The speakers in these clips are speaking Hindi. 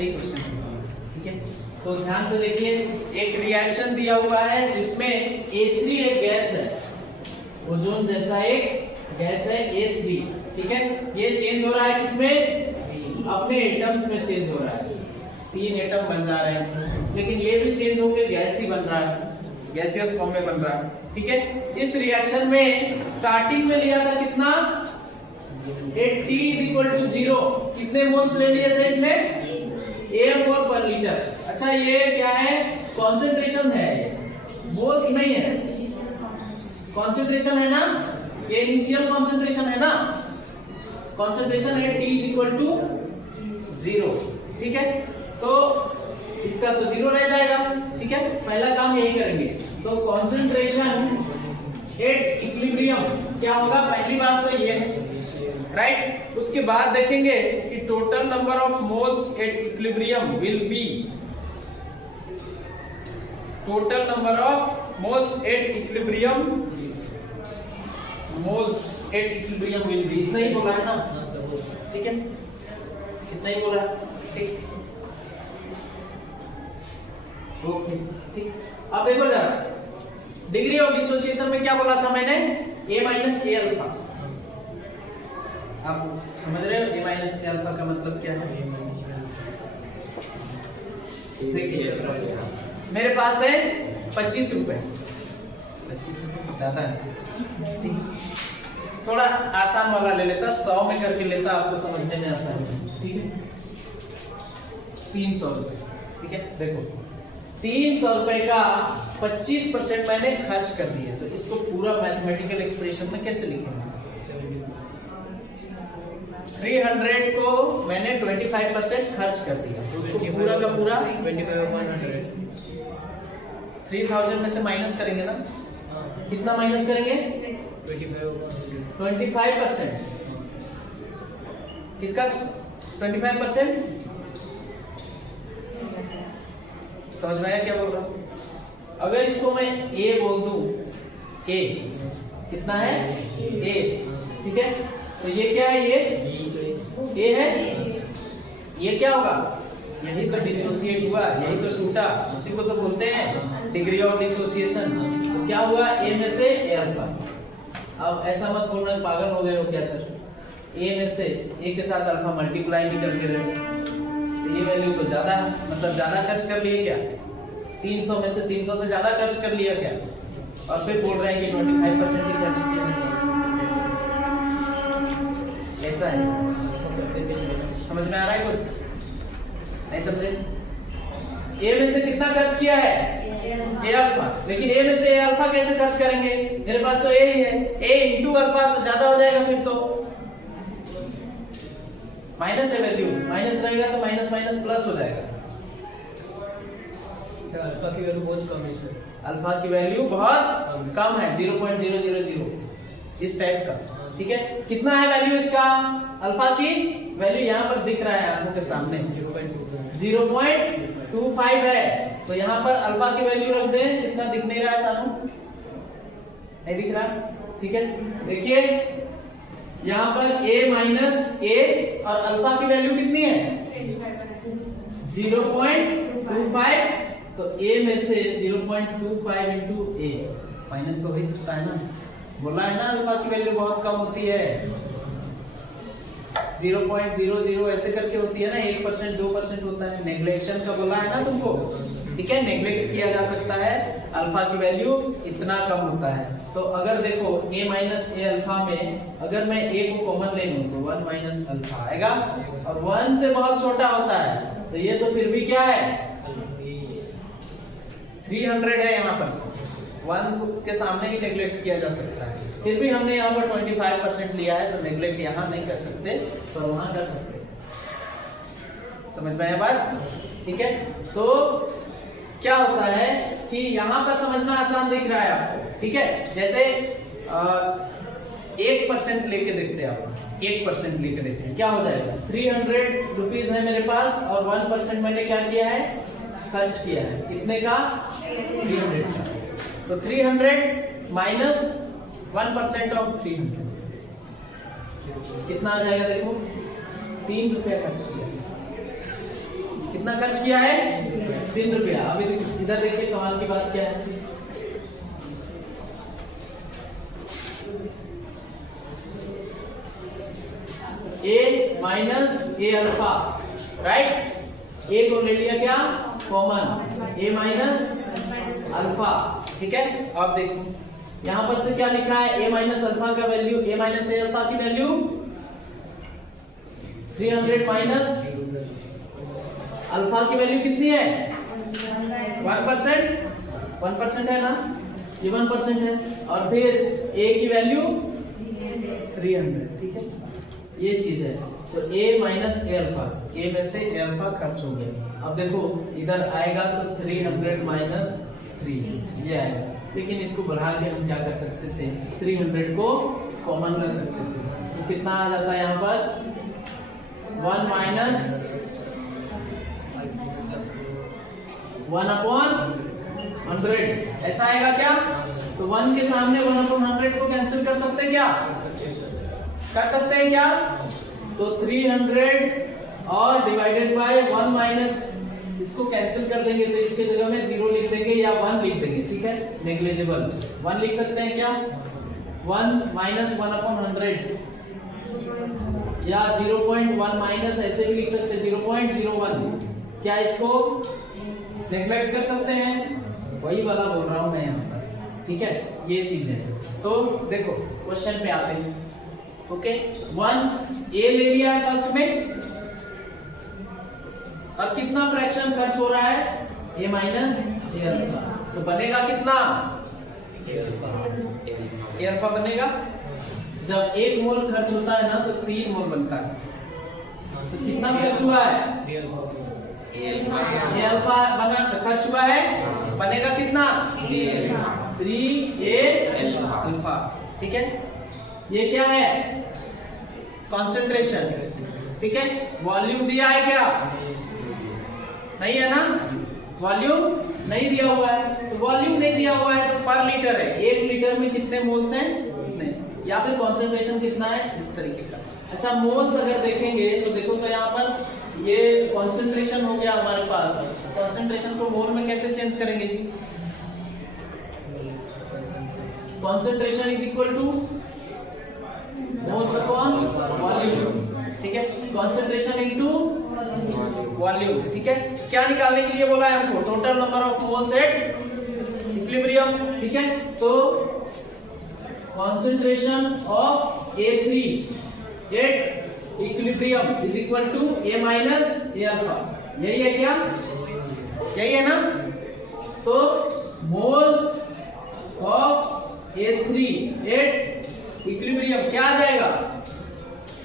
ऐसे ही क्वेश्चन, ठीक है। तो ध्यान से देखिए, एक रिएक्शन दिया हुआ है जिसमें A3 एक गैस है, ओजोन जैसा एक गैस है A3, ठीक है। ये चेंज हो रहा है किसमें, अपने एटम्स में चेंज हो रहा है, 3 एटम बन जा रहे हैं इसमें, लेकिन ये भी चेंज होकर गैस ही बन रहा है, गैसियस फॉर्म में बन रहा है, ठीक है। इस रिएक्शन में स्टार्टिंग में लिया था कितना, T=0, कितने मोल्स ले लिए थे इसमें, A मोल पर लीटर। अच्छा ये क्या है, कॉन्सेंट्रेशन है, मोल्स नहीं है, कॉन्सेंट्रेशन है ना, ये इनिशियल कॉन्सेंट्रेशन है ना, कॉन्सेंट्रेशन है T=0, ठीक है। तो इसका तो 0 रह जाएगा, ठीक है। पहला काम यही करेंगे, तो कॉन्सेंट्रेशन एट इक्विलिब्रियम क्या होगा, पहली बात तो ये है, राइट। उसके बाद देखेंगे कि total number of moles at equilibrium will be, total number of moles at equilibrium, moles at equilibrium will be, इतना ही बोला है ना, ठीक है, इतना ही बोला, ठीक, ओके, ठीक। अब देखो जरा, डिग्री ऑफ डिसोसिएशन में क्या बोला था मैंने, A माइनस A अल्फा, आप समझ रहे हो, A माइनस A अल्फा का मतलब क्या है। देखिए मेरे पास है 25 रुपए, 25 रुपए ज्यादा है, थोड़ा आसान वाला ले लेता, 100 में करके लेता, आपको समझने में आसानी, ठीक है। 300 रुपए, ठीक है। देखो 300 रुपए का 25% मैंने खर्च कर दिया, तो इसको पूरा मैथमेटिकल एक्सप्रेशन में कैसे लिखेंगे, 300 को मैंने 25% खर्च कर दिया, तो उसको पूरा का पूरा 3000 में से माइनस करेंगे ना, कितना माइनस करेंगे, 25%, किसका 25%, समझ में आया क्या बोल रहा हूं। अगर इसको मैं A बोल दूं, A कितना है, A, ठीक है। तो ये क्या है, ये A है, ये क्या होगा, यही तो डिसोसिएट हुआ, यही तो छूटा, इसी को तो बोलते हैं डिग्री ऑफ डिसोसिएशन। तो क्या हुआ, A में से A अल्फा। अब ऐसा मत बोलना पागल हो गए हो क्या सर, A में से A के साथ अल्फा मल्टीप्लाई नहीं करते रहे, तो ये वैल्यू तो ज्यादा, मतलब ज्यादा खर्च कर लिए क्या, 300 में से 300 से ज्यादा खर्च कर लिया क्या, और फिर बोल रहे हैं कि 25% ही खर्च किया, ऐसा है। समझ में आ रहा है कुछ, नहीं समझे। A में से कितना खर्च किया है, A अल्फा, लेकिन A में से A अल्फा कैसे खर्च करेंगे, मेरे पास तो A ही है, A इंटू अल्फा तो ज्यादा हो जाएगा, फिर तो माइनस है वैल्यू, माइनस रहेगा तो माइनस माइनस प्लस हो जाएगा। अल्फा की वैल्यू बहुत कम है सर, अल्फा की वैल्यू बहुत कम है, 0.000 इस टाइप का, ठीक है। कितना है वैल्यू इसका, अल्फा की वैल्यू यहाँ पर दिख रहा है आंखों के सामने, 0.25 है, तो यहाँ पर अल्फा की वैल्यू रख दें, कितना दिख नहीं रहा है सानू, नहीं दिख रहा, ठीक है। देखिए यहाँ पर A माइनस A और अल्फा की वैल्यू कितनी है, 0.25, तो A में से 0.25 इंटू A, माइनस तो हो ही सकता है ना, बोला है ना अल्फा की वैल्यू बहुत कम होती है, 0.00 ऐसे करके होती है ना, 1% 2% होता है, नेग्लेक्शन का बोला है ना तुमको, ठीक है, नेग्लेक्ट किया जा सकता है, अल्फा की वैल्यू इतना कम होता है। तो अगर देखो A माइनस A अल्फा में अगर मैं A को कॉमन ले लूं तो 1 माइनस अल्फा आएगा, और 1 से बहुत छोटा होता है, तो ये तो फिर भी क्या है, 300 है, यहाँ पर 1 के सामने ही नेग्लेक्ट किया जा सकता है, फिर भी हमने यहाँ पर 25% लिया है, तो नेग्लेक्ट यहाँ नहीं कर सकते, तो वहां कर सकते, समझ में आया बात, ठीक है। तो क्या होता है कि यहाँ पर समझना आसान दिख रहा है आपको, ठीक है। जैसे 1% लेके देखते हैं आप, 1% लेके देखते हैं क्या हो जाएगा, 300 रुपीज है मेरे पास, और 1% मैंने क्या किया है, खर्च किया है, कितने का, 300 का, तो 300 माइनस 1% ऑफ 300 कितना आ जाएगा, देखो 3 रुपया खर्च किया, कितना खर्च किया है? 3 रुपया। अभी इधर देखिए कमाल की बात क्या है, ए माइनस ए अल्फा, राइट। ए को ले लिया क्या कॉमन, ए माइनस अल्फा, ठीक है। अब देखो यहां पर से क्या लिखा है, ए माइनस अल्फा का value, A minus A alpha की वैल्यू 300 माइनस अल्फा की वैल्यू कितनी है? 1%, 1% है ना, ये 1% है। और फिर ए की वैल्यू 300, ठीक है, ये चीज है। तो a माइनस ए अल्फा, ए में से ए अल्फा खर्च हो गया। अब देखो इधर आएगा तो 300 माइनस 3 ये आएगा, लेकिन इसको बढ़ा के हम क्या कर सकते थे, 300 को कॉमन ले सकते थे। तो कितना आ जाता है यहाँ पर 1 माइनस 1/100, ऐसा आएगा क्या? तो 1 के सामने 1/100 को कैंसिल कर सकते हैं क्या? कर सकते हैं क्या? तो 300 और डिवाइडेड बाय 1 माइनस, इसको कैंसिल कर देंगे तो इसके जगह में 0 लिख देंगे या 1 लिख देंगे, ठीक है, नेग्लिजिबल 1 लिख सकते हैं क्या? 1 माइनस 1/100 या 0.1 माइनस ऐसे भी लिख सकते हैं 0.01। क्या इसको नेग्लेक्ट कर सकते हैं? वही वाला बोल रहा हूं मैं यहाँ पर, ठीक है, ये चीज है। तो देखो क्वेश्चन पे आते हैं। ओके, 1 ए ले लिया है फर्स्ट में, और कितना फ्रैक्शन खर्च हो रहा है? ए माइनस ए अल्फा। तो बनेगा कितना? ए अल्फा बनेगा। जब 1 मोल खर्च होता है ना तो 3 मोल बनता है। तो कितना खर्च हुआ है? ए अल्फा बना खर्च हुआ है, बनेगा कितना? 3a अल्फा, ठीक है। ये क्या है? कंसंट्रेशन, ठीक है। वॉल्यूम दिया है क्या? नहीं है ना, वॉल्यूम नहीं दिया हुआ है। तो वॉल्यूम नहीं दिया हुआ है तो पर लीटर है, 1 लीटर में कितने मोल्स हैं? नहीं, या फिर कंसंट्रेशन कितना है, इस तरीके का। अच्छा, मोल्स अगर देखेंगे तो देखो तो यहाँ पर ये कंसंट्रेशन हो गया हमारे पास। कंसंट्रेशन को मोल में कैसे चेंज करेंगे जी? Concentration is equal to moles upon volume, ठीक है, कंसंट्रेशन इनटू वॉल्यूम, ठीक है। क्या निकालने के लिए बोला है हमको? Total number of moles at equilibrium, ठीक है। तो concentration of A3 at equilibrium is equal to A minus A alpha. यही है क्या? यही है ना। तो moles of A3 at equilibrium क्या आ जाएगा?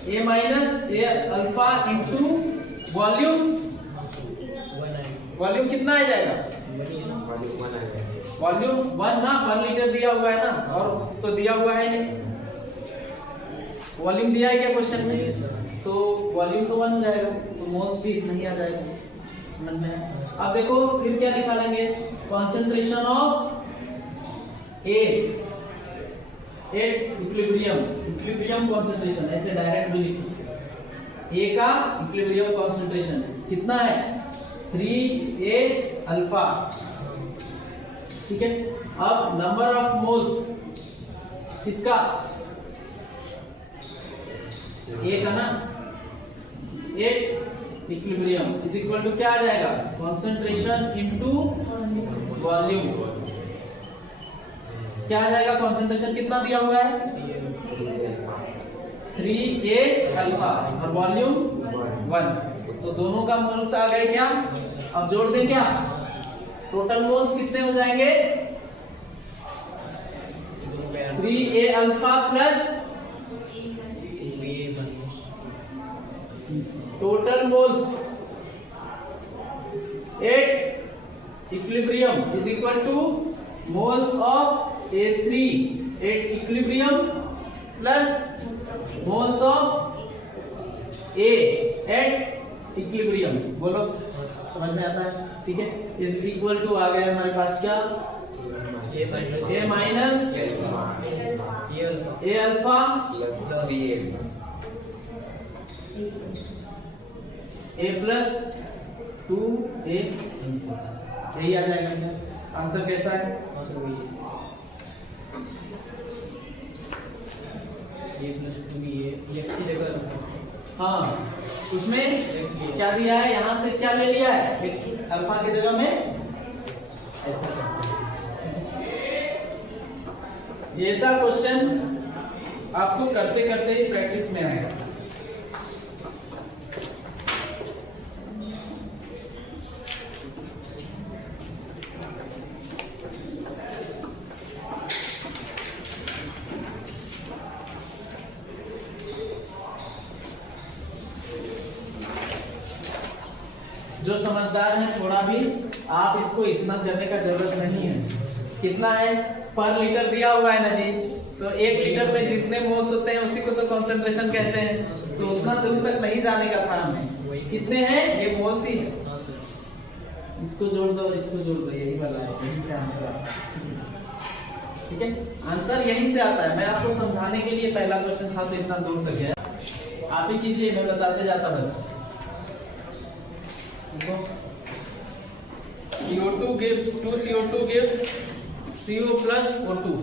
A minus A alpha into volume, volume कितना आ जाएगा? वॉल्यूम 1 ना, 1 लीटर दिया हुआ है ना, और तो दिया हुआ है नहीं, वॉल्यूम दिया है क्या क्वेश्चन में? तो वॉल्यूम तो 1 हो जाएगा, तो मोल्स भी इतना ही आ जाएगा, समझ में। अब देखो फिर क्या निकालेंगे? Concentration of A at equilibrium, equilibrium concentration ऐसे डायरेक्ट भी लिख सकते हैं। ए का इक्विलिब्रियम कंसंट्रेशन कितना है? 3a अल्फा, ठीक है। अब नंबर ऑफ मोल्स किसका? ए का ना, at equilibrium is equal to क्या आ जाएगा? Concentration into volume. क्या आ जाएगा? कंसंट्रेशन कितना दिया हुआ है? 3a अल्फा और वॉल्यूम 1। तो दोनों का मोल्स आ गए क्या? अब जोड़ दें क्या? टोटल मोल्स कितने हो जाएंगे? 3a alpha plus total moles at equilibrium is equal to moles of A3 at equilibrium plus moles of A at equilibrium. बोलो, समझ में आता है? ठीक है, इज इक्वल टू आ गया हमारे पास क्या? A minus A alpha A plus 2a यही आ जाएगा। आंसर कैसा है? हाँ सर वही a प्लस 2b ये x की जगह हाँ, उसमें क्या दिया है, यहाँ से क्या ले लिया है, अल्फा की जगह में ऐसा। ये ऐसा क्वेश्चन आपको करते करते ही प्रैक्टिस में आएगा। जो समझदार है थोड़ा भी, आप इसको इतना करने का जरूरत नहीं है। कितना है पर लीटर दिया हुआ है ना जी, तो 1 लीटर में जितने मोल्स होते हैं उसी को तो कंसंट्रेशन कहते हैं। तो उतना दूर तक नहीं जाने का था हमें। कितने हैं, ये मोल्स ही है। हाँ सर इसको जोड़ दो, इसको जोड़ दो, यही वाला है, यहीं से आंसर आता है। ठीक है, आंसर यहीं से आता है। मैं आपको समझाने के लिए पहला क्वेश्चन था तो इतना दूर तक गया। आप ही कीजिए, मैं बताते जाता बस। CO2 gives 2 CO2 gives CO plus O2,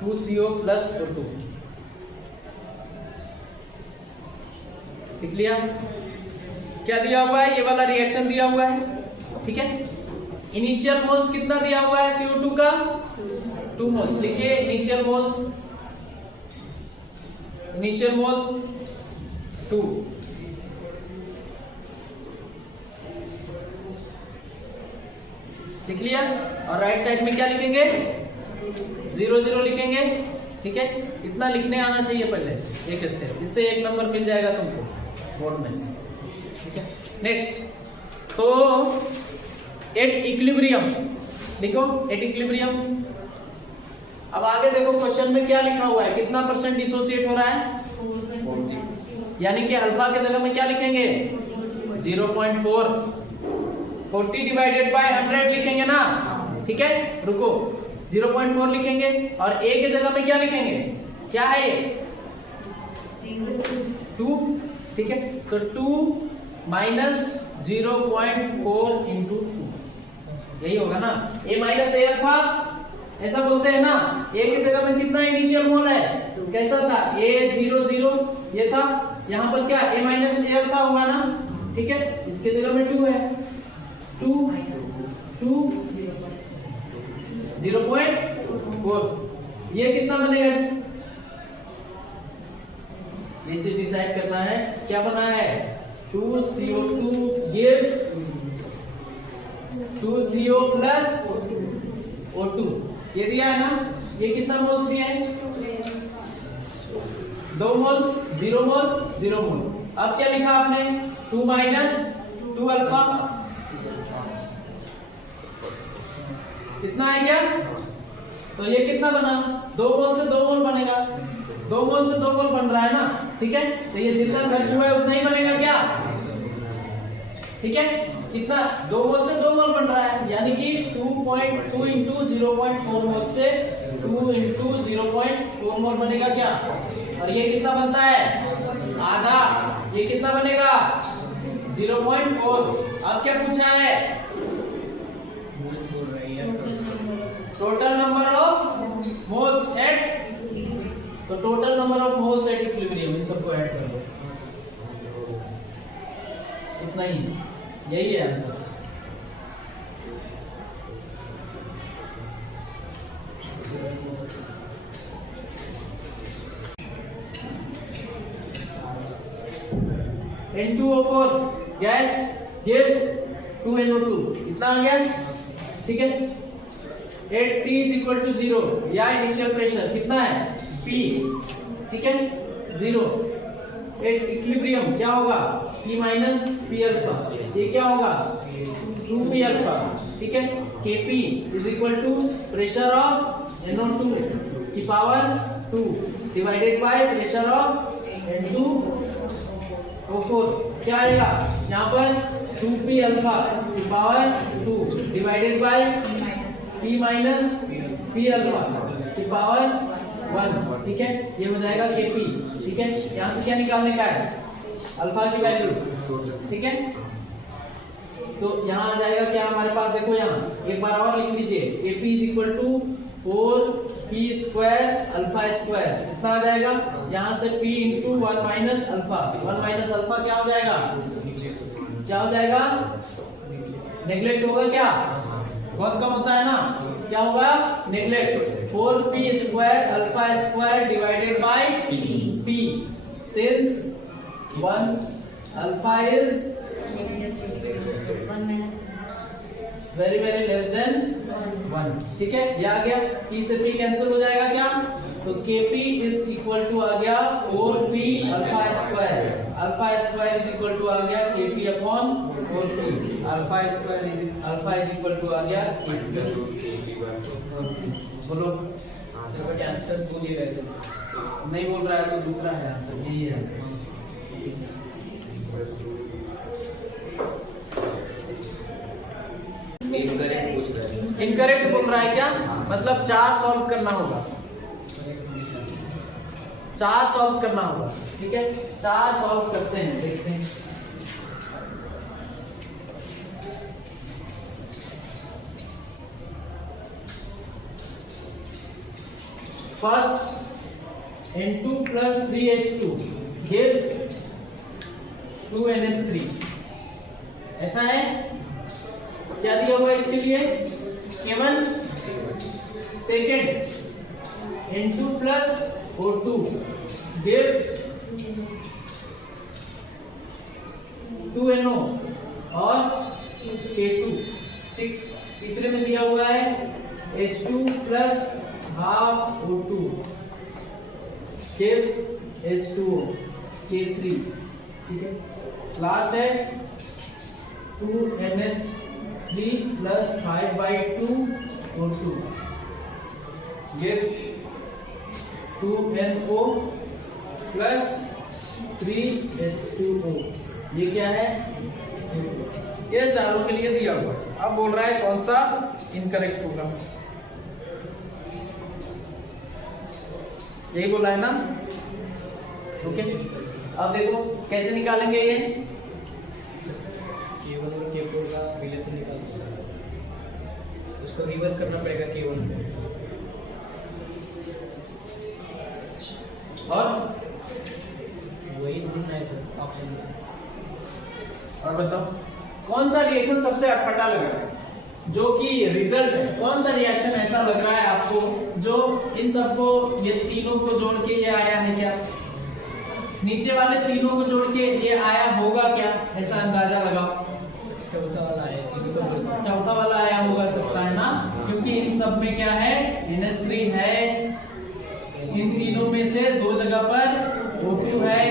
2 CO plus O2। लिख लिया? क्या दिया हुआ है, ये वाला रिएक्शन दिया हुआ है। ठीक है, इनिशियल मोल्स कितना दिया हुआ है CO2 का, 2 मोल्स। लिखिए इनिशियल मोल्स, इनिशियल मोल्स 2। लिख लिया? और राइट साइड में क्या लिखेंगे, 0 0 लिखेंगे। ठीक है, इतना लिखने आना चाहिए पहले, एक स्टेप, इससे 1 नंबर मिल जाएगा तुमको बोर्ड में। ठीक है, नेक्स्ट, तो एट इक्विलिब्रियम लिखो, एट इक्विलिब्रियम। अब आगे देखो क्वेश्चन में क्या लिखा हुआ है, कितना % डिसोसिएट हो रहा है, 40। यानी कि अल्फा के जगह में क्या लिखेंगे, 0.4। 40 डिवाइडेड बाय 100 लिखेंगे ना। ठीक है, रुको, 0.4 लिखेंगे और a के जगह में क्या लिखेंगे, क्या है ये, 2। ठीक है, तो 2 माइनस 0.4 इंटू 2 यही होगा ना, a माइनस a अल्फा, ऐसा बोलते हैं ना। a की जगह में कितना इनिशियल मोल है, कैसा था, a 0 0 ये था, यहाँ पर क्या a माइनस a अल्फा हुआ ना। ठीक है, इसके जगह में 2 है, 2 0.4, ये कितना बनेगा, ये चीज डिसाइड करना है। क्या बना है, 2 CO2 gives 2 CO plus O2, ये दिया है ना। ये कितना मोल्स दिया है, 2 मोल, 0 मोल, 0 मोल। अब क्या लिखा आपने, 2 माइनस 2 अल्फा, कितना है क्या, तो ये कितना बना, 2 मोल से 2 मोल बनेगा, 2 मोल से 2 मोल बन रहा है ना। ठीक है, तो ये जितना खर्च हुआ है उतना ही बनेगा क्या। ठीक है, कितना, 2 मोल से 2 मोल बन रहा है, यानी कि 2.2 इंटू 0.4 मोल से 2 इंटू 0.4 मोल बनेगा क्या। और ये कितना बनता है, आधा, ये कितना बनेगा, 0.4। अब क्या पूछा है, total number of moles at, तो total number of moles at equilibrium, इन सबको ऐड कर दो, इतना ही, यही है answer. N2O4 gas gives 2NO2, इतना आ गया। ठीक है, at T is equal to 0 या इनिशियल प्रेशर कितना है, P। ठीक है, 0। एट इक्विलिब्रियम क्या होगा, P माइनस P अल्फा, ये क्या होगा, 2P अल्फा। ठीक है, Kp is equal to pressure of NO2 की power 2 divided by pressure of N2O4, क्या आएगा यहाँ पर, 2P अल्फा की power 2 divided by P minus P alpha की पावर 1। ठीक है, ये हो जाएगा Kp। ठीक है, यहाँ से क्या निकालने का है, अल्फा की वैल्यू। ठीक है, तो यहाँ आ जाएगा क्या हमारे पास, देखो यहाँ एक बार और लिख लीजिए, Kp is equal to 4p square alpha square, कितना आ जाएगा, यहाँ से p into 1 minus alpha, 1 minus alpha क्या हो जाएगा, क्या हो जाएगा, नेग्लेक्ट होगा क्या, बहुत कम होता है ना, क्या होगा, neglect, 4p square alpha square divided by p, since 1 alpha is very very less than 1, ठीक है, ये आ गया, p से p कैंसिल हो जाएगा क्या, तो kp इज इक्वल टू आ गया 4p alpha square is equal to आ गया kp upon 4p, alpha is equal to आ गया बोलो, आंसर बोलिए वैसे नहीं बोल रहा है तो दूसरा है आंसर, यही है आंसर। इनकरेक्ट बोल रहा है क्या, मतलब 4 सॉल्व करना होगा, 4 सॉल्व करना होगा, ठीक है, 4 सॉल्व करते हैं, देखते हैं। First N2 plus 3H2 gives 2NH3, ऐसा है, क्या दिया हुआ इसके लिए, केवल second N2 plus O2 gives 2NO और K2, ठीक, तीसरे में दिया हुआ है H2 plus half O2 gives H2O K3, ठीक है, लास्ट है 2NH3 plus 5/2 O2 gives 2NO plus 3H2O, ये क्या है, ये चारों के लिए दिया हुआ है। अब बोल रहा है कौन सा इनकरेक्ट होगा, यही बोला है ना, ओके। अब देखो कैसे निकालेंगे ये, K1 और K4 का रिलेशन निकालना, उसको रिवर्स करना पड़ेगा K1 और वही ढूंढना है सर ऑप्शन में। और बताओ कौन सा रिएक्शन सबसे अटपटा लग रहा है, जो कि रिजल्ट है, कौन सा रिएक्शन ऐसा लग रहा है आपको जो इन सबको, ये तीनों को जोड़ के ये आया है क्या, नीचे वाले तीनों को जोड़ के ये आया होगा क्या, ऐसा अंदाजा लगाओ, चौथा वाला है, चौथा वाला आया होगा सकता है ना, क्योंकि इन सब में क्या है, NH3 है, इन तीनों में से 2 जगह पर O2 है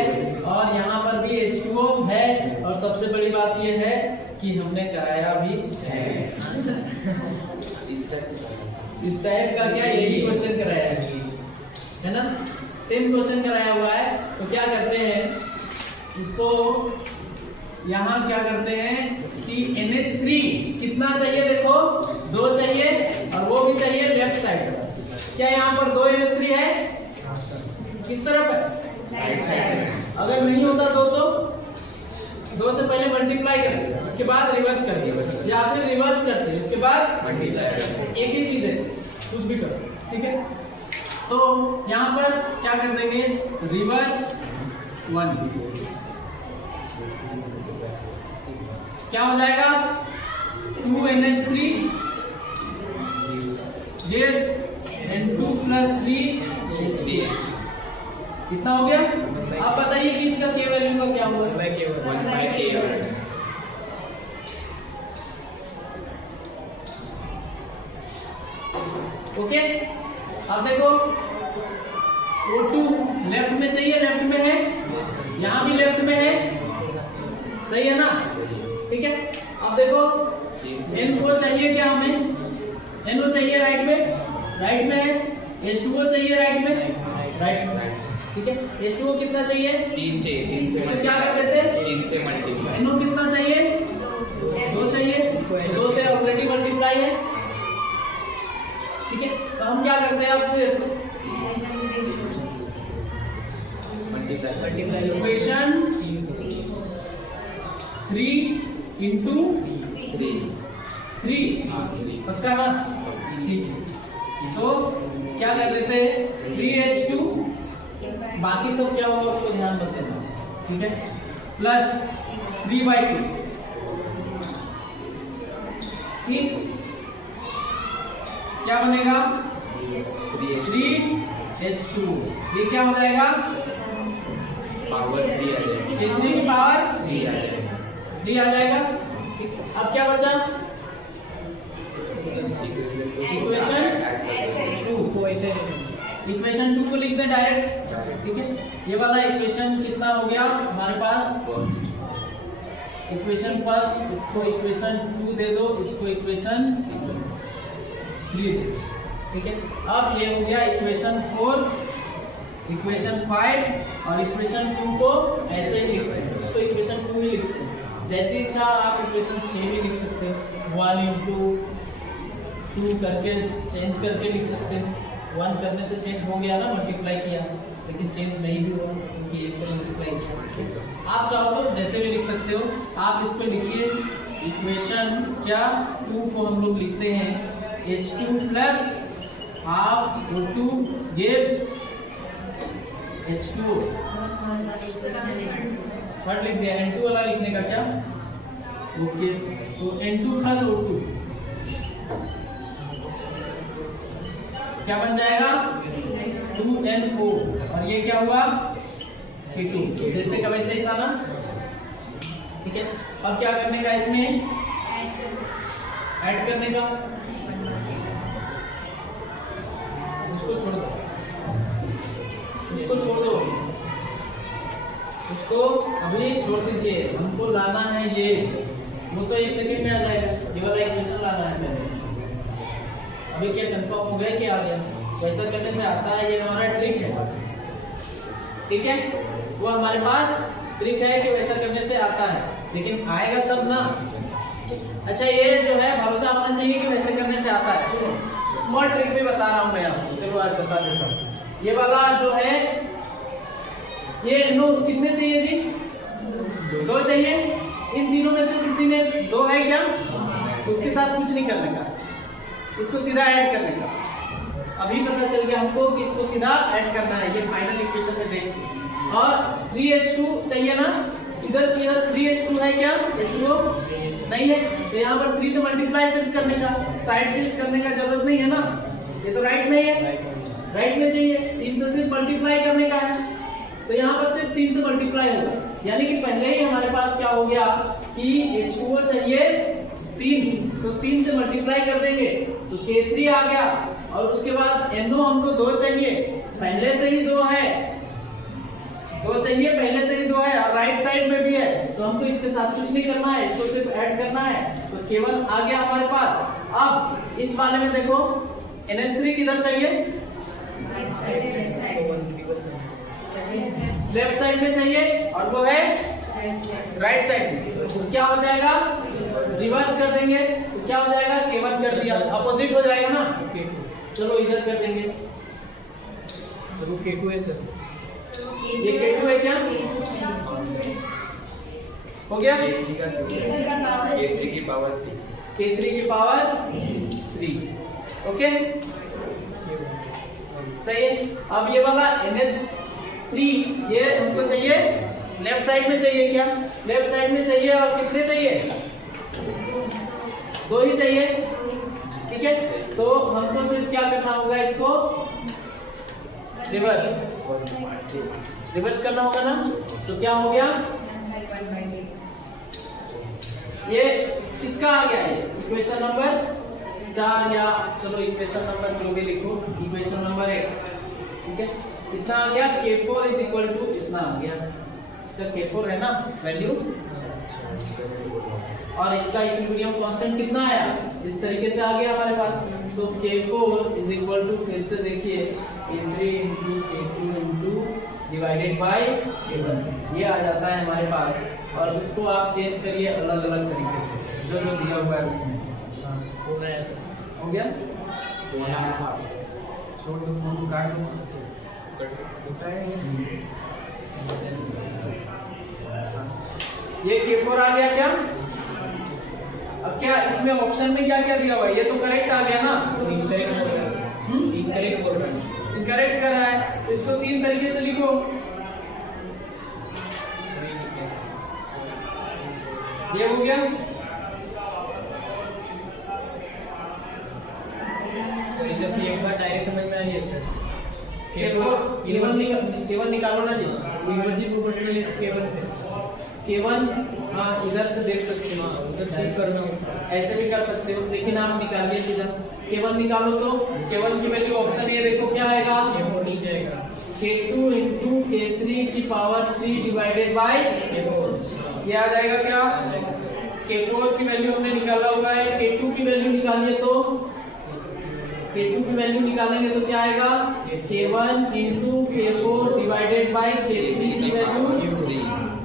और यहाँ पर भी H2O है, और सबसे बड़ी बात ये है कि हमने कराया भी है। इस टाइप का क्या, यही क्वेश्चन कराया है ना, सेम क्वेश्चन कराया हुआ है। तो क्या करते हैं, इसको यहाँ क्या करते हैं कि NH3 कितना चाहिए, देखो 2 चाहिए और वो भी चाहिए लेफ्ट साइड पर, क्या यहाँ पर 2 NH3 है, किस तरफ है, राइट साइड। अगर नहीं होता 2 तो 2 से पहले मल्टीप्लाई करते, उसके बाद रिवर्स करते, या फिर रिवर्स करते उसके बाद मल्टीप्लाई, एक ही चीज है, कुछ भी करो, ठीक है। तो यहाँ पर क्या कर देंगे, रिवर्स 1, क्या हो जाएगा, 2NH3 gives N2 plus 3 कितना हो गया, आप बताइए कि इसका K वैल्यू का क्या होगा, 1/K1 ओके। अब देखो O2 लेफ्ट में चाहिए, लेफ्ट में है, यहाँ भी लेफ्ट में है, सही है ना, ठीक है। अब देखो NO चाहिए क्या हमें, NO चाहिए राइट में है, H2O चाहिए राइट में, ठीक है। H2O कितना चाहिए, 3 चाहिए, 3 से तो क्या कर देते हैं, 3 से मल्टीप्लाई, NO कितना चाहिए, 2 चाहिए, 2 से ऑलरेडी मल्टीप्लाई है, ठीक है। तो हम क्या करते हैं, अब सिर्फ मल्टीप्लाई इक्वेशन 3 into 3 पक्का ना? ठीक है, तो क्या कर देते हैं 3H2, बाकी सब क्या होगा उसको ध्यान मत देना, ठीक है, प्लस 3/2, ठीक, क्या बनेगा 3H2, ये क्या हो जाएगा पावर 3 आ जाएगी, कितने की पावर 3 आ जाएगी, 3 आ जाएगा। अब क्या बचा इक्वेशन 2, उसको ऐसे इक्वेशन 2 को लिख दें डायरेक्ट, ठीक है, ये वाला इक्वेशन कितना हो गया हमारे पास, इक्वेशन फर्स्ट, इसको इक्वेशन 2 दे दो, इसको इक्वेशन 3 दे दो, ठीक है। अब ये हो गया इक्वेशन 4, इक्वेशन 5 और इक्वेशन 2 को ऐसे ही लिख सकते हैं, इसको इक्वेशन 2 ही लिखते हैं, जैसी इच्छा आप इक्वेशन 6 भी लिख सकते हैं, 1 into 2 करके चेंज करके लिख सकते हैं, 1 करने से चेंज हो गया ना, मल्टीप्लाई किया, लेकिन चेंज नहीं भी हुआ क्योंकि 1 से मल्टीप्लाई किया। आप चाहो तो जैसे भी लिख सकते हो, आप इसको लिखिए इक्वेशन क्या 2 को हम लोग लिखते हैं H2 plus half O2 gives H2, फट लिख दिया, N2 वाला लिखने का क्या, ओके, तो N2 प्लस O2 क्या बन जाएगा 2NO, और ये क्या हुआ K2, जैसे का वैसे ही था ना, ठीक है। अब क्या करने का इसमें, ऐड करने का, उसको छोड़ दो, उसको छोड़ दो, उसको अभी छोड़ दीजिए, हमको लाना है ये, वो तो 1 सेकंड में आ जाएगा, ये वाला इक्वेशन लाना है पहले। अभी क्या कंफर्म हो गया कि आ गया, वैसा करने से आता है, ये हमारा ट्रिक है, ठीक है, वो हमारे पास ट्रिक है कि वैसा करने से आता है, लेकिन आएगा तब ना। अच्छा, ये जो है भरोसा होना चाहिए कि वैसे करने से आता है। सुनो, स्मॉल ट्रिक भी बता रहा हूं मैं आपको, चलो आज बता देता हूं। ये वाला जो है, ये नो कितने चाहिए जी, 2 चाहिए, इन तीनों में से किसी में 2 है क्या, उसके साथ कुछ नहीं करने का, इसको सीधा ऐड करने का। अभी पता चल गया हमको कि इसको सीधा ऐड करना है, ये फाइनल इक्वेशन में देख के। और 3H2 चाहिए ना, इधर 3H2 है क्या, H2O नहीं है, तो यहाँ पर 3 से मल्टीप्लाई सिर्फ करने का, साइड चेंज करने का जरूरत नहीं है ना, ये तो राइट में ही है, राइट में चाहिए, 3 से सिर्फ मल्टीप्लाई करने का है, तो यहाँ पर सिर्फ 3 से मल्टीप्लाई होगा, यानी कि पहले ही हमारे पास क्या हो गया कि H2O चाहिए 3, तो 3 से मल्टीप्लाई कर देंगे तो K3 आ गया, और उसके बाद NO हमको 2 चाहिए, पहले से ही 2 है, 2 चाहिए, पहले से ही 2 है, और राइट साइड में भी है, तो हमको इसके साथ कुछ नहीं करना है, इसको सिर्फ ऐड करना है, तो केवल आ गया हमारे पास। अब इस वाले में देखो NH3 किधर चाहिए, लेफ्ट साइड में चाहिए, और वो है राइट साइड में, तो क्या हो जाएगा, रिवर्स कर देंगे, तो क्या हो जाएगा, K1 कर दिया, अपोजिट हो जाएगा ना, चलो इधर कर देंगे, तो वो K2 है सर, ये K2 है क्या, हो गया, K3 की पावर 3, K3 की पावर 3, ओके, सही है। अब ये वाला NH3 ये हमको चाहिए लेफ्ट साइड में चाहिए क्या, लेफ्ट साइड में चाहिए, और कितने चाहिए, 2 ही चाहिए, ठीक है, तो हमको सिर्फ क्या करना होगा, इसको रिवर्स करना होगा ना, तो क्या हो गया, ये किसका आ गया, ये इक्वेशन नंबर 4, या चलो इक्वेशन नंबर जो भी लिखो, इक्वेशन नंबर x, ठीक है, कितना आ गया, K4 इज इक्वल टू इतना आ गया, इसका K4 है ना वैल्यू, और इसका इक्विलिब्रियम कांस्टेंट कितना आया, इस तरीके से आ गया हमारे पास, तो K4 इज इक्वल टू, फिर से देखिए K3 into K2 into divided by K1, ये आ जाता है हमारे पास, और इसको आप चेंज करिए अलग अलग तरीके से, जो जो दिया हुआ है उसमें, हो गया, छोड़ दो, फोन को काट दो, ये K4 आ गया क्या, अब क्या इसमें ऑप्शन में क्या क्या दिया हुआ है? ये तो करेक्ट आ गया ना, इनकरेक्ट बोल रहा है, इनकरेक्ट बोल रहा है। इनकरेक्ट कर रहा है, तो इसको 3 तरीके से लिखो। ये हो गया। तो इधर से एक बार डायरेक्ट समझ में आ रही है सर। केवल निकालो ना जी, इनवर्सली प्रोपोर्शनल इज K1 से। केवल हाँ इधर से देख सकते हो, उधर से करना ऐसे भी कर सकते हो, लेकिन आप निकालिए सीधा। केवल निकालो तो केवल की वैल्यू ऑप्शन ए देखो क्या आएगा, K4 नीचे आएगा, K2 into K3 की पावर 3 डिवाइडेड बाय K4 ये आ जाएगा क्या, K4 की वैल्यू हमने निकाला हुआ है, K2 की वैल्यू निकालिए तो K2 की वैल्यू निकालेंगे तो क्या आएगा, K1 into K4 divided by K3 की वैल्यू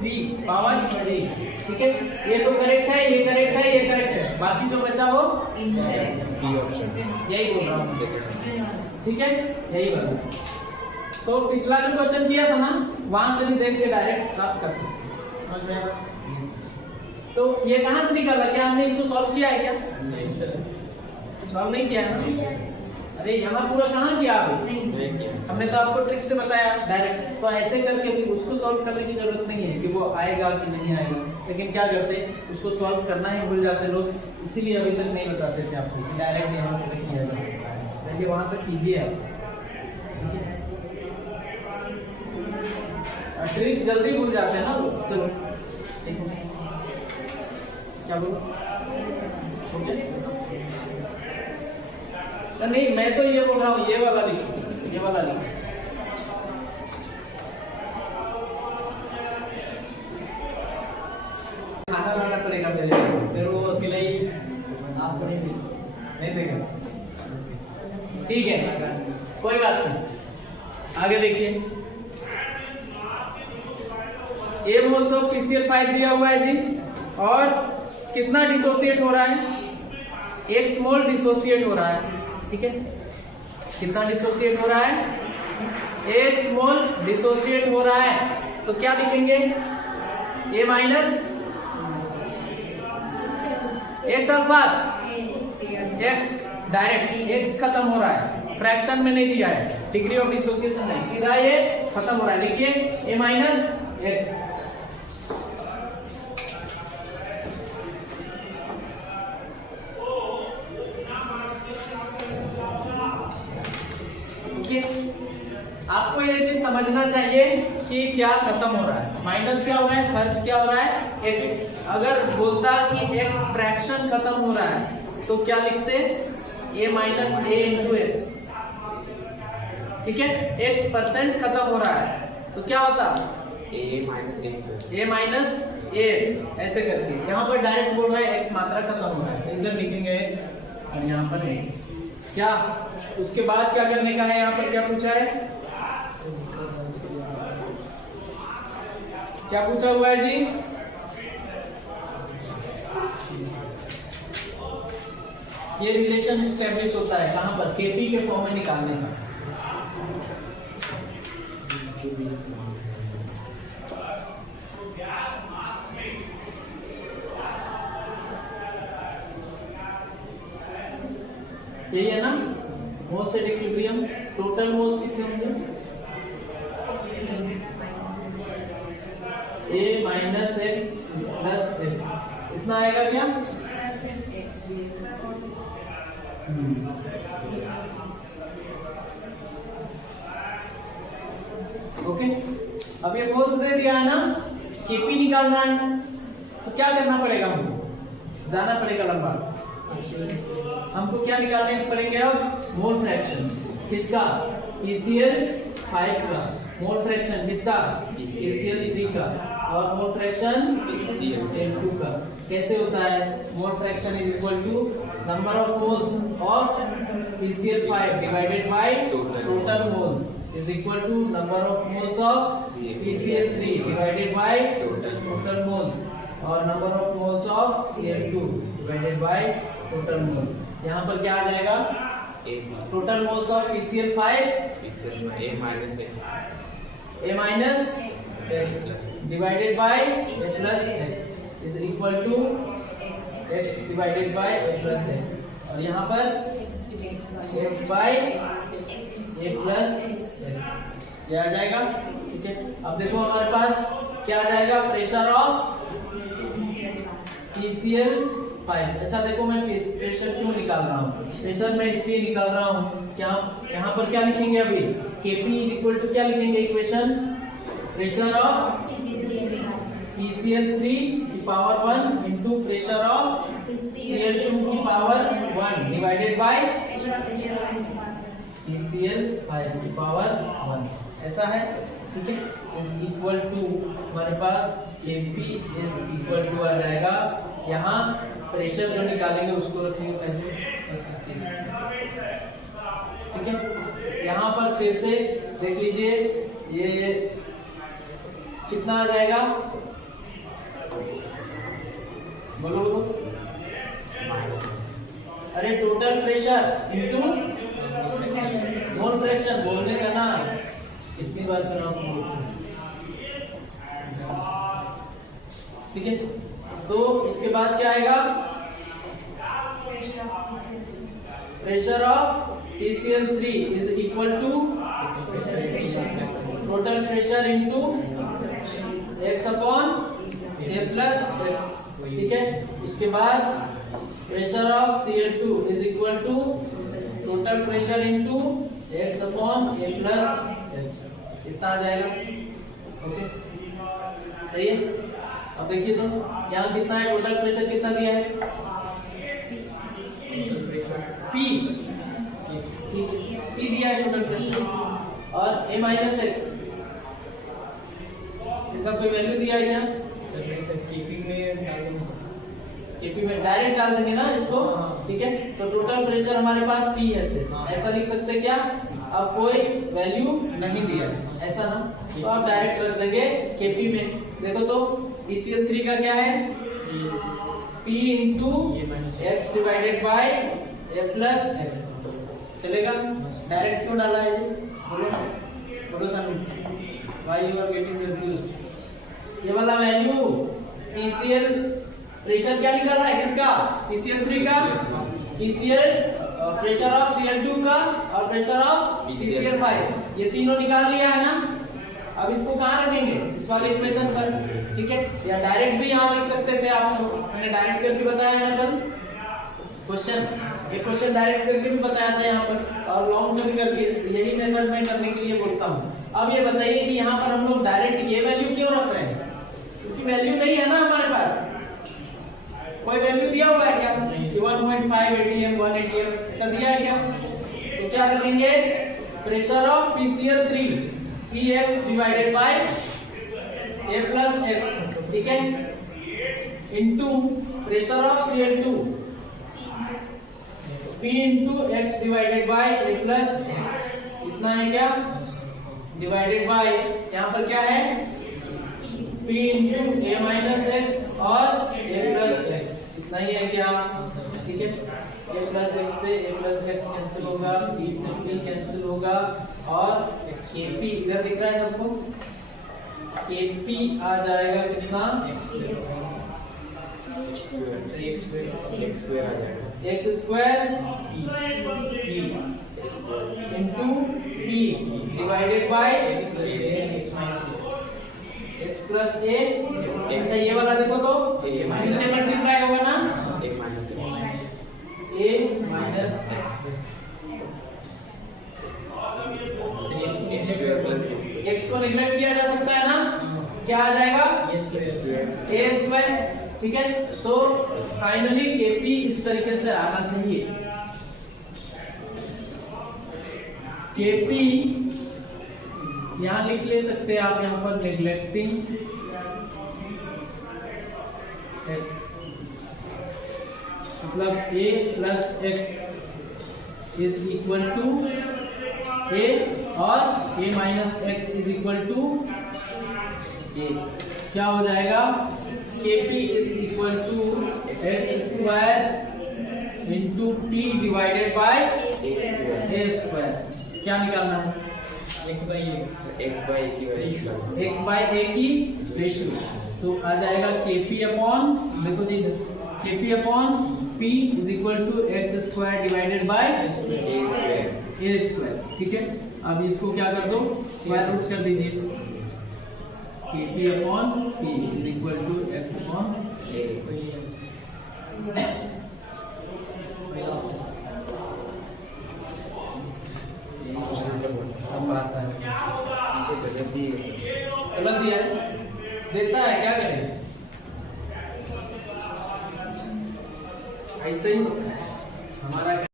3 पावर 3। ठीक है, ये तो करेक्ट है, ये करेक्ट है, ये करेक्ट है, बाकी जो बचा वो डी ऑप्शन यही बोल रहा हूँ। ठीक है, यही बता। तो पिछला जो क्वेश्चन किया था ना, वहां से भी देख के डायरेक्ट आप कर सकते हैं, समझ में आया? तो ये कहाँ से निकाला, क्या हमने इसको सॉल्व किया है क्या? नहीं सर, सॉल्व नहीं किया है ना? अरे यहाँ पूरा कहाँ किया अभी? हमने तो आपको ट्रिक से बताया डायरेक्ट, तो ऐसे करके भी उसको सॉल्व करने की जरूरत नहीं है कि वो आएगा कि नहीं आएगा, लेकिन क्या करते उसको सॉल्व करना ही भूल जाते लोग, इसीलिए अभी तक नहीं बताते थे आपको कि डायरेक्ट यहाँ से नहीं किया जा सकता है। पहले वहां तक कीजिए आप, ट्रिक जल्दी भूल जाते हैं ना लोग। चलो क्या बोलो, नहीं मैं तो ये बोल रहा हूँ, ये वाला लिखो, ये वाला लिखो। खाना लाना पड़ेगा मेरे लिए, फिर वो अकेला ही आपको नहीं देगा। ठीक है, कोई बात नहीं, आगे देखिए। ए मोल्स ऑफ PCl5 दिया हुआ है जी, और कितना डिसोसिएट हो रहा है, 1 मोल डिसोसिएट हो रहा है। ठीक है, कितना डिसोसिएट हो रहा है, 1 मोल डिसोसिएट हो रहा है, तो क्या लिखेंगे, A माइनस एक साथ x डायरेक्ट, x खत्म हो रहा है, फ्रैक्शन में नहीं दिया है, डिग्री ऑफ डिसोसिएशन नहीं, सीधा ये खत्म हो रहा है। लिखिए A माइनस x। आपको ये चीज समझना चाहिए कि क्या खत्म हो रहा है, माइनस क्या हो रहा है, खर्च क्या हो रहा है, x। अगर बोलता कि x फ्रैक्शन खत्म हो रहा है तो क्या लिखते, a minus a into x. ठीक है, x परसेंट खत्म हो रहा है तो क्या होता, A minus a minus x, ऐसे करके। यहाँ पर डायरेक्ट बोल रहा है x मात्रा खत्म हो रहा है, तो इधर लिखेंगे x और यहाँ पर x। क्या उसके बाद क्या करने का है, यहाँ पर क्या पूछा है, क्या पूछा हुआ है जी, ये रिलेशन एस्टेब्लिश होता है कहां पर, Kp के फॉर्म में निकालने का। यही है ना, moles at equilibrium, total moles कितने होंगे, A minus x plus x, इतना आएगा क्या, ओके। अब ये मोल्स दे दिया है ना, Kp निकालना है, तो क्या करना पड़ेगा, हमको जाना पड़ेगा लंबा, हमको क्या निकालने पड़ेंगे अब, मोल फ्रैक्शन किसका, PCl5 का, मोल फ्रैक्शन किसका, PCl3 का, और मोल फ्रैक्शन Cl2 का। कैसे होता है, mole fraction is equal to number of moles of PCl5 divided by total moles is equal to number of moles of PCl3 divided by total moles, और number of moles of Cl2 divided by total moles. यहाँ पर क्या आ जाएगा, total moles of PCl5 A minus x divided by A plus एक्स is equal to x divided by a plus x और यहाँ पर x bye a plus x ये आ जाएगा। ठीक है, अब देखो हमारे पास क्या आ जाएगा, प्रेशर ऑफ PCl5। अच्छा देखो मैं प्रेशर क्यों निकाल रहा हूँ, प्रेशर मैं इसलिए निकाल रहा हूँ क्या यहाँ पर क्या लिखेंगे अभी, Kp इज इक्वल टू क्या लिखेंगे इक्वेशन, प्रेशर ऑफ PCl3 की power 1 into pressure of Cl2 की पावर 1 डिवाइडेड बाय PCl5 की पावर 1, ऐसा है। ठीक है, इज इक्वल टू हमारे पास Kp इज इक्वल टू आ जाएगा, यहाँ प्रेशर जो निकालेंगे उसको रखेंगे पहले। ठीक है, यहाँ पर फिर से देख लीजिए ये कितना आ जाएगा, बोलो बोलो, अरे total pressure into mole fraction बोलने का ना, कितनी बार कर रहा हूँ। ठीक है, तो उसके बाद क्या आएगा, pressure of PCl3 is equal to total pressure into x upon a plus x। ठीक है, उसके बाद pressure of Cl2 is equal to total pressure into x upon a plus x, इतना आ जाएगा। ओके, सही है। अब देखिए तो यहाँ कितना है, टोटल प्रेशर कितना दिया है, P, ठीक है, P दिया है टोटल प्रेशर, और A माइनस x इसका कोई वैल्यू दिया है क्या, केपी में डायरेक्ट डाल देंगे ना इसको। ठीक है, तो टोटल प्रेशर हमारे पास P ऐसा लिख सकते क्या, अब कोई वैल्यू नहीं दिया ऐसा ना, तो आप डायरेक्ट कर देंगे केपी में। देखो तो PCl3 का क्या है, P into x divided by a plus x, चलेगा। डायरेक्ट क्यों डाला है, बोलो बोलो सामने, why you are getting confuse. ये वाला वैल्यू PCl प्रेशर क्या निकाल रहा है, किसका, PCl3 का, PCl प्रेशर ऑफ Cl2 का और प्रेशर ऑफ PCl5, ये तीनों निकाल लिया है ना। अब इसको कहाँ रखेंगे, इस वाले इक्वेशन पर। ठीक है, या डायरेक्ट भी यहाँ लिख सकते थे आप लोग, मैंने डायरेक्ट करके बताया है कल क्वेश्चन, ये क्वेश्चन डायरेक्ट करके भी बताया था यहाँ पर, और लॉन्ग से भी करके, यही मेथड मैं करने के लिए बोलता हूँ। अब ये बताइए कि यहाँ पर हम लोग डायरेक्ट ये वैल्यू क्यों रख रहे हैं, क्योंकि वैल्यू नहीं है ना हमारे पास, कोई वैल्यू दिया हुआ है क्या, 1.5 ATM 1 ATM ऐसा दिया है क्या, तो क्या करेंगे, pressure of PCl3 Px divided by a plus x, ठीक है, into pressure of Cl2 P into x divided by a plus इतना है क्या, डिवाइडेड बाय यहाँ पर क्या है P into a minus x और a प्लस x, इतना ही है क्या। ठीक है, a प्लस x से a प्लस x कैंसिल होगा, c से c कैंसिल होगा, और Kp इधर दिख रहा है सबको, Kp आ जाएगा कितना, x स्क्वायर आ जाएगा, x square into p divided bye x plus a। अच्छा ये वाला देखो तो नीचे मल्टीप्लाई होगा ना, a माइनस x x को निगलेक्ट किया जा सकता है ना, क्या आ जाएगा a स्क्वायर। ठीक है, तो फाइनली Kp इस तरीके से आना चाहिए, Kp यहां लिख ले सकते हैं आप, यहां पर नेग्लेक्टिंग x मतलब a plus x is equal to a और a minus x is equal to a, क्या हो जाएगा, Kp is equal to x square into p divided by a square. क्या निकालना है, x by a की रेशियो, x by a की रेशियो, तो आ जाएगा Kp अपॉन, देखो जी Kp upon P is equal to X square divided by A square A square. ठीक है, अब इसको क्या कर दो, स्क्वायर रूट कर दीजिए। Kp upon P is equal to x upon a अब आता है पीछे गलत दिए सर गलत दिया है, देता है क्या करें, ऐसे ही होता है हमारा।